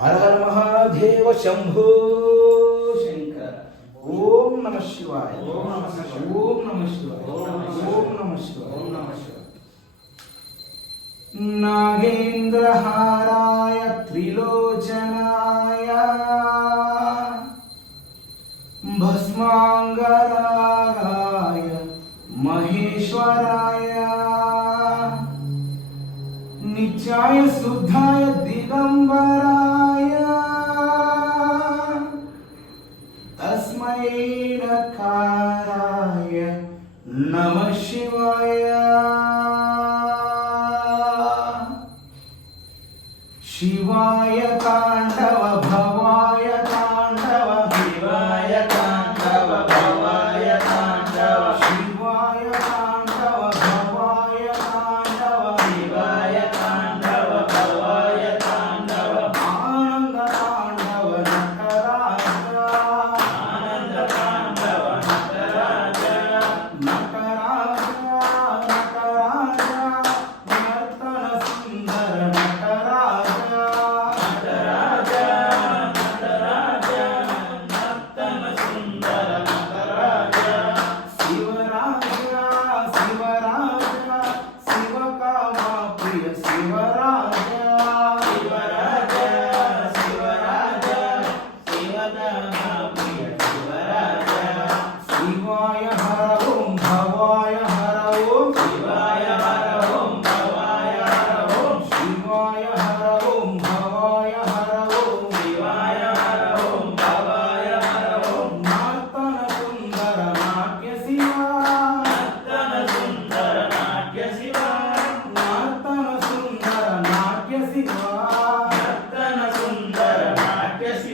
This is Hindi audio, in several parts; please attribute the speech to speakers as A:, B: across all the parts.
A: हर हर महादेव शंभो। शंकर। ओम नमः शिवाय। ओम
B: नमः शिवाय। ओम नमः शिवाय।
C: ओम नमः शिवाय।
B: ओम नमः शिवाय।
A: नागेन्द्रहाराय त्रिलोचनाय। भस्मांगरागाय महेश्वराय। निचाय शुद्धाय दिगंबराय नकाराय नमः शिवाय। शिवाय ताण्डव भवाय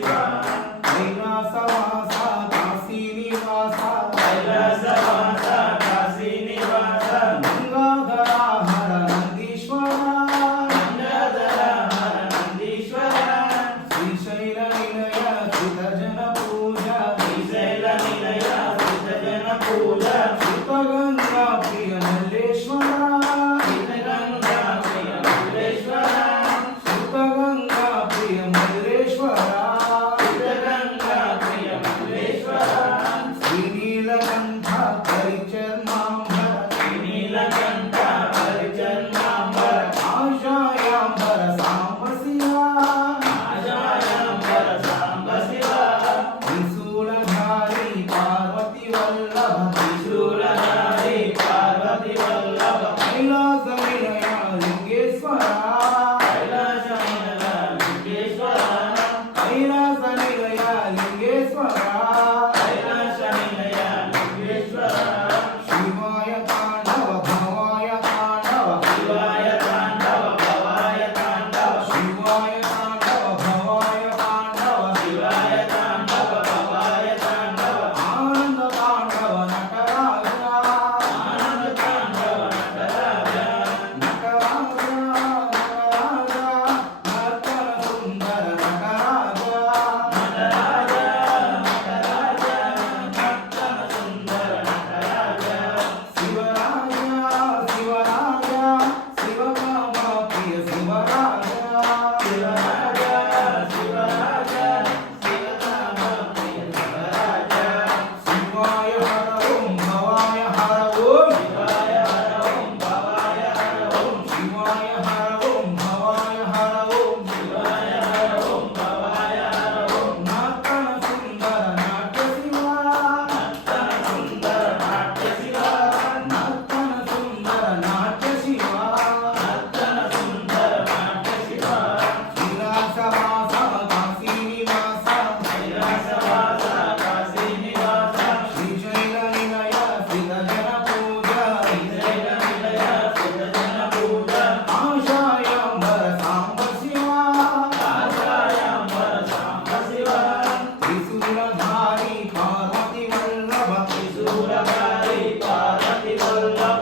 A: विनाशवा 为你来 love.